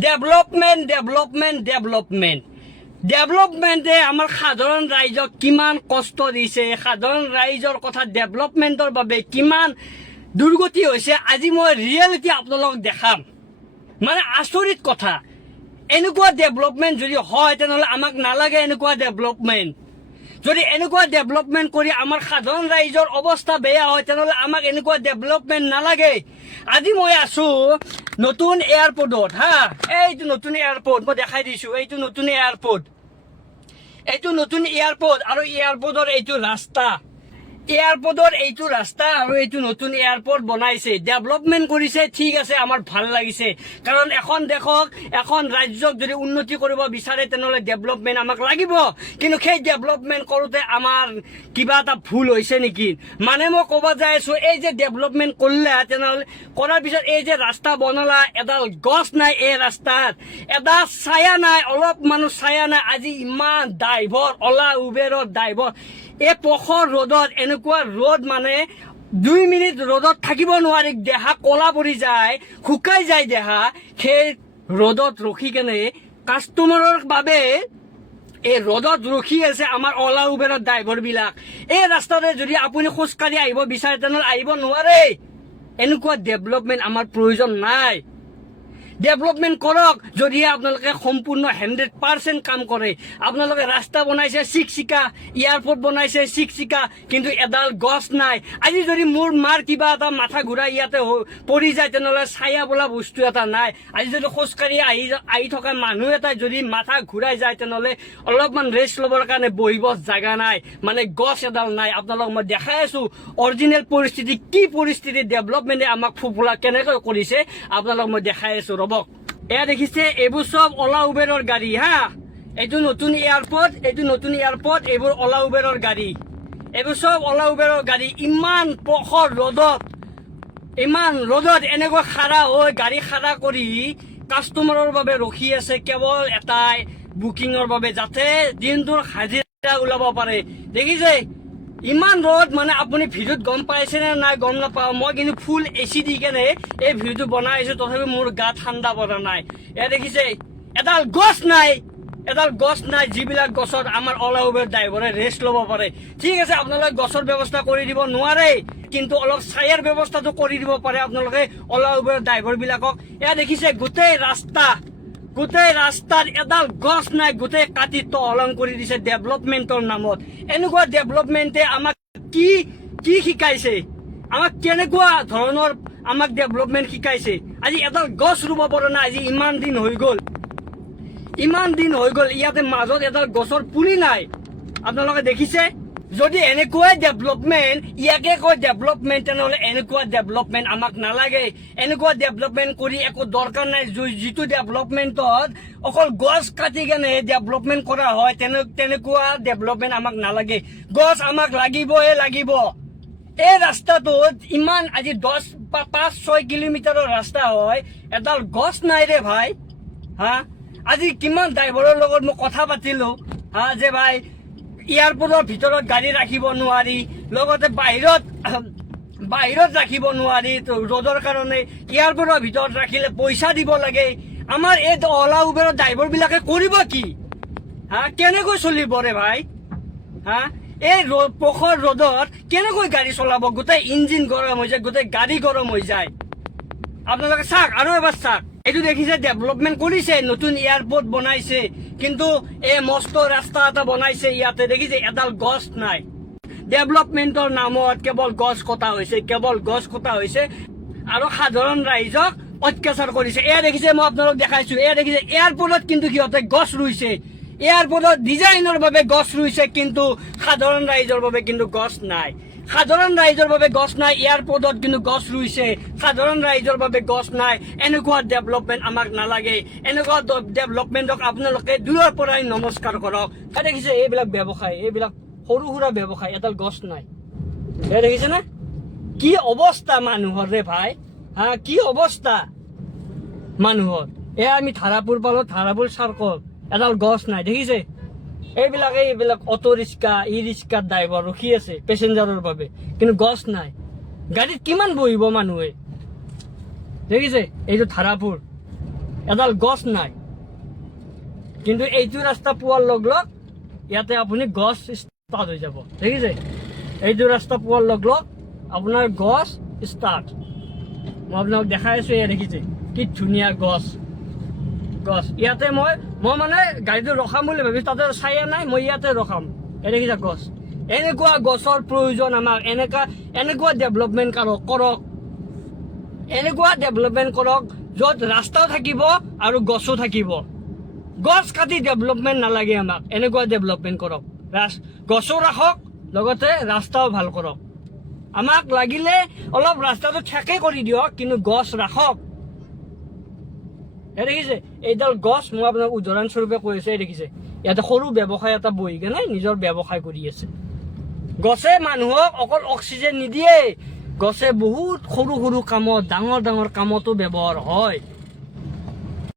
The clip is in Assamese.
ডেভেলপমেন্টে আমাৰ সাধাৰণ ৰাইজক কিমান কষ্ট দিছে, সাধাৰণ ৰাইজৰ কথা ডেভেলপমেন্টৰ বাবে কিমান দুৰ্গতি হৈছে, আজি মই ৰিয়েলিটি আপোনালোকক দেখাম। মানে আচৰিত কথা, এনেকুৱা ডেভেলপমেন্ট যদি হয় তেনেহ'লে আমাক নালাগে এনেকুৱা ডেভেলপমেন্ট। যদি এনেকুৱা ডেভেলপমেন্ট কৰি আমাৰ সাধাৰণ ৰাইজৰ অৱস্থা বেয়া হয় তেনেহ'লে আমাক এনেকুৱা ডেভেলপমেন্ট নালাগে। আজি মই আছো নতুন এয়াৰপোৰ্টত, এইটো নতুন এয়াৰপোৰ্ট মই দেখাই দিছো। এইটো নতুন এয়াৰপোৰ্ট আৰু এয়াৰপোৰ্টৰ এইটো ৰাস্তা, আৰু এইটো নতুন এয়াৰপোৰ্ট বনাইছে, ডেভেলপমেন্ট কৰিছে, ঠিক আছে, আমাৰ ভাল লাগিছে। কাৰণ এখন দেশক, এখন ৰাজ্যক যদি উন্নতি কৰিব বিচাৰে তেনেহ'লে ডেভেলপমেন্ট আমাক লাগিব। কিন্তু সেই ডেভেলপমেন্ট কৰোঁতে আমাৰ কিবা এটা ভুল হৈছে নেকি? মানে মই ক'ব যাই আছো, এই যে ডেভেলপমেন্ট কৰিলে তেনেহ'লে কৰাৰ পিছত এই যে ৰাস্তা বনালা, এডাল গছ নাই এই ৰাস্তাত, এটা ছায়া নাই, অলপ মানুহ ছায়া নাই। আজি ইমান ড্ৰাইভৰ, অলা উবেৰৰ ড্ৰাইভৰ, এই প্ৰখৰ ৰ'দত, এনেকুৱা ৰ'দ মানে 2 মিনিট ৰ'দত থাকিব নোৱাৰি, দেহা কলা পৰি যায়, শুকাই যায় দেহা। সেই ৰ'দত ৰখি কেনে কাষ্টমাৰৰ বাবে এই ৰ'দত ৰখি আছে আমাৰ অলা উবেৰৰ ড্ৰাইভাৰবিলাক। এই ৰাস্তাৰে যদি আপুনি খোজকাঢ়ি আহিব বিচাৰে তেনেহ'লে আহিব নোৱাৰে। এনেকুৱা ডেভেলপমেন্ট আমাৰ প্ৰয়োজন নাই। ডেভেলপমেন্ট কৰক যদিহে আপোনালোকে সম্পূৰ্ণ 100% কাম কৰে। আপোনালোকে ৰাস্তা বনাইছে চিকচিকা, এয়াৰপোৰ্ট বনাইছে চিকচিকা, কিন্তু এডাল গছ নাই। আজি যদি মোৰ মাৰ কিবা এটা মাথা ঘূৰাই ইয়াতে পৰি যায় তেনেহ'লে ছায়া বোলা বস্তু এটা নাই। আজি যদি খোজকাঢ়ি আহি থকা মানুহ এটাই যদি মাথা ঘূৰাই যায় তেনেহ'লে অলপমান ৰেষ্ট ল'বৰ কাৰণে বহিব জাগা নাই, মানে গছ এডাল নাই। আপোনালোকক মই দেখাই আছো অৰিজিনেল পৰিস্থিতি, কি পৰিস্থিতি ডেভেলপমেণ্টে আমাক ফুফুলা কেনেকৈ কৰিছে আপোনালোকক মই দেখাই আছো। ৰ'বক, এয়া দেখিছে, এইবোৰ চব অলা উবেৰৰ গাড়ী। এইটো নতুন এয়াৰপোৰ্ট, এইবোৰ অলা উবেৰৰ গাড়ী, এইবোৰ চব অলা উবেৰৰ গাড়ী। ইমান প্ৰখৰ ৰ'দত এনেকৈ খাৰা হৈ গাড়ী খাৰা কৰি কাষ্টমাৰৰ বাবে ৰখি আছে, কেৱল এটাই বুকিঙৰ বাবে, যাতে দিনটোৰ হাজিৰা ওলাব পাৰে। দেখিছে ইমান ৰ'দ, মানে আপুনি ভিডিঅ'ত গম পাইছে নে নাই গম নাপাওঁ, মই কিন্তু ফুল AC দি কেনে এই ভিডিঅ'টো বনাই আছো, তথাপি মোৰ গা ঠাণ্ডা পৰা নাই। এয়া দেখিছে এডাল গছ নাই, যিবিলাক গছত আমাৰ অলা উবেৰ ড্ৰাইভাৰে ৰেষ্ট ল'ব পাৰে। ঠিক আছে, আপোনালোকে গছৰ ব্যৱস্থা কৰি দিব নোৱাৰে, কিন্তু অলপ ছায়াৰ ব্যৱস্থাটো কৰি দিব পাৰে আপোনালোকে অলা উবেৰ ড্ৰাইভাৰবিলাকক। এয়া দেখিছে গোটেই ৰাস্তাত এডাল গছ নাই, গোটেই কাটি তহলং কৰি দিছে ডেভেলপমেন্টৰ নামত। এনেকুৱা ডেভেলপমেন্টে আমাক কি শিকাইছে, আমাক কেনেকুৱা ধৰণৰ আমাক ডেভেলপমেন্ট শিকাইছে? আজি এডাল গছ ৰুব পৰা নাই। আজি ইমান দিন হৈ গ'ল, ইয়াতে মাজত এডাল গছৰ পুলি নাই। আপোনালোকে দেখিছে, যদি এনেকুৱাই ডেভেলপমেন্ট, ইয়াকে কয় ডেভেলপমেন্ট, তেনেহ'লে এনেকুৱা ডেভেলপমেন্ট আমাক নালাগে। এনেকুৱা ডেভেলপমেন্ট কৰি একো দৰকাৰ নাই। যিটো ডেভেলপমেন্টত অকল গছ কাটি কেনে ডেভেলপমেন্ট কৰা হয়, তেনেকুৱা ডেভেলপমেন্ট আমাক নালাগে। গছ আমাক লাগিবহে লাগিব। এই ৰাস্তাটোত ইমান, আজি 5-6 কিলোমিটাৰৰ ৰাস্তা হয়, এডাল গছ নাই ৰে ভাই। আজি কিমান ড্ৰাইভাৰৰ লগত মই কথা পাতিলো, যে ভাই এয়াৰপোৰ্টৰ ভিতৰত গাড়ী ৰাখিব নোৱাৰি, লগতে বাহিৰত ৰাখিব নোৱাৰি ৰ'দৰ কাৰণে, এয়াৰপোৰ্টৰ ভিতৰত ৰাখিলে পইচা দিব লাগে। আমাৰ এই অলা উবেৰৰ ড্ৰাইভাৰবিলাকে কৰিব কি? কেনেকৈ চলিব ৰে ভাই? এই প্ৰখৰ ৰ'দত কেনেকৈ গাড়ী চলাব? গোটেই ইঞ্জিন গৰম হৈ যায়, গোটেই গাড়ী গৰম হৈ যায়। আপোনালোকে চাওক, আৰু এবাৰ চাওক, এইটো দেখিছে ডেভেলপমেন্ট কৰিছে, নতুন এয়াৰপোৰ্ট বনাইছে, কিন্তু এই মস্ত ৰাস্তা এটা বনাইছে, ইয়াতে দেখিছে এডাল গছ নাই। ডেভেলপমেন্টৰ নামত কেৱল গছ কটা হৈছে, আৰু সাধাৰণ ৰাইজক অত্যাচাৰ কৰিছে। এয়া দেখিছে, মই আপোনালোক দেখাইছো, এয়া দেখিছে এয়াৰপোৰ্টত কিন্তু সিহঁতে গছ ৰুইছে, এয়াৰপোৰ্টত ডিজাইনৰ বাবে গছ ৰুইছে, কিন্তু সাধাৰণ ৰাইজৰ বাবে কিন্তু গছ নাই। এয়াৰপোৰ্টত কিন্তু গছ ৰুইছে, সাধাৰণ ৰাইজৰ বাবে গছ নাই। এনেকুৱা ডেভেলপমেন্ট আমাক নালাগে। এনেকুৱা ডেভেলপমেন্টক আপোনালোকে দূৰৰ পৰাই নমস্কাৰ কৰক। দেখিছে এইবিলাক ব্যৱসায়, এইবিলাক সৰু সুৰা ব্যৱসায়, এডাল গছ নাই। দেখিছে না কি অৱস্থা মানুহৰ ৰে ভাই? কি অৱস্থা মানুহৰ? এয়া আমি ধাৰাপুৰ পালো, ধাৰাপুৰ চাৰ্কল, এডাল গছ নাই। দেখিছে এইবিলাক অটো ৰিক্সা, ই ৰিক্সাৰ ড্ৰাইভাৰ ৰখি আছে পেচেঞ্জাৰৰ বাবে, কিন্তু গছ নাই। গাড়ীত কিমান বহিব মানুহে? দেখিছে এইটো ধাৰাপুৰ, এডাল গছ নাই, কিন্তু এইটো ৰাস্তা পোৱাৰ লগ লগ ইয়াতে আপুনি গছ ষ্টাৰ্ট হৈ যাব, দেখিছে? এইটো ৰাস্তা পোৱাৰ লগ লগ আপোনাৰ গছ ষ্টাৰ্ট। মই আপোনাক দেখাই আছো, এয়া দেখিছে কি ধুনীয়া গছ। গছ ইয়াতে মই মানে গাড়ীটো ৰখাম বুলি ভাবিছো, তাতে চাইয়া নাই, মই ইয়াতে ৰখাম। এই দেখিছা গছ, এনেকুৱা গছৰ প্ৰয়োজন আমাক। এনেকুৱা ডেভেলপমেণ্ট কৰক, এনেকুৱা ডেভেলপমেণ্ট কৰক য'ত ৰাস্তাও থাকিব আৰু গছো থাকিব। গছ কাটি ডেভেলপমেণ্ট নালাগে আমাক, এনেকুৱা ডেভেলপমেণ্ট কৰক। গছো ৰাখক, লগতে ৰাস্তাও ভাল কৰক। আমাক লাগিলে অলপ ৰাস্তাটো ঠেকে কৰি দিয়ক, কিন্তু গছ ৰাখক। এই দেখিছে এইডাল গছ, মই আপোনাক উদাহৰণস্বৰূপে কৈ আছো। এই দেখিছে ইয়াতে সৰু ব্যৱসায় এটা বহি কেনে নিজৰ ব্যৱসায় কৰি আছে। গছে মানুহক অকল অক্সিজেন নিদিয়ে, গছে বহুত সৰু সৰু কামত, ডাঙৰ ডাঙৰ কামতো ব্যৱহাৰ হয়।